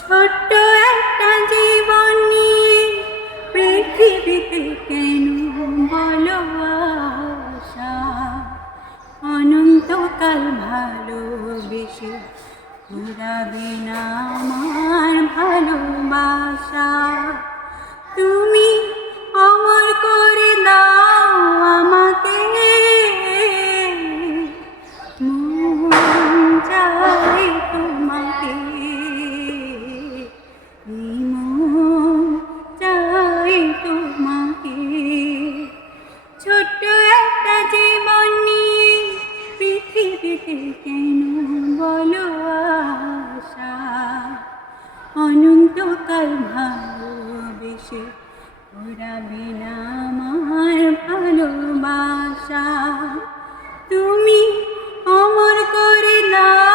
ছোট্ট একটা জীবন নিয়ে পৃথিবীতে কেন বলো আশা, অনন্তকাল ভালোবেসে ফুরাবে না আমার ভালোবাসা। তুমি অমর করে দাও আমাকে, মন চাই তোমাকে, মন চাই তোমাকে। ছোট্ট একটা জীবন নিয়ে পৃথিবীতে কেন বলো আশা, অনন্তকাল ভালোবেসে ফুরাবে না আমার ভালোবাসা। তুমি অমর করে দাও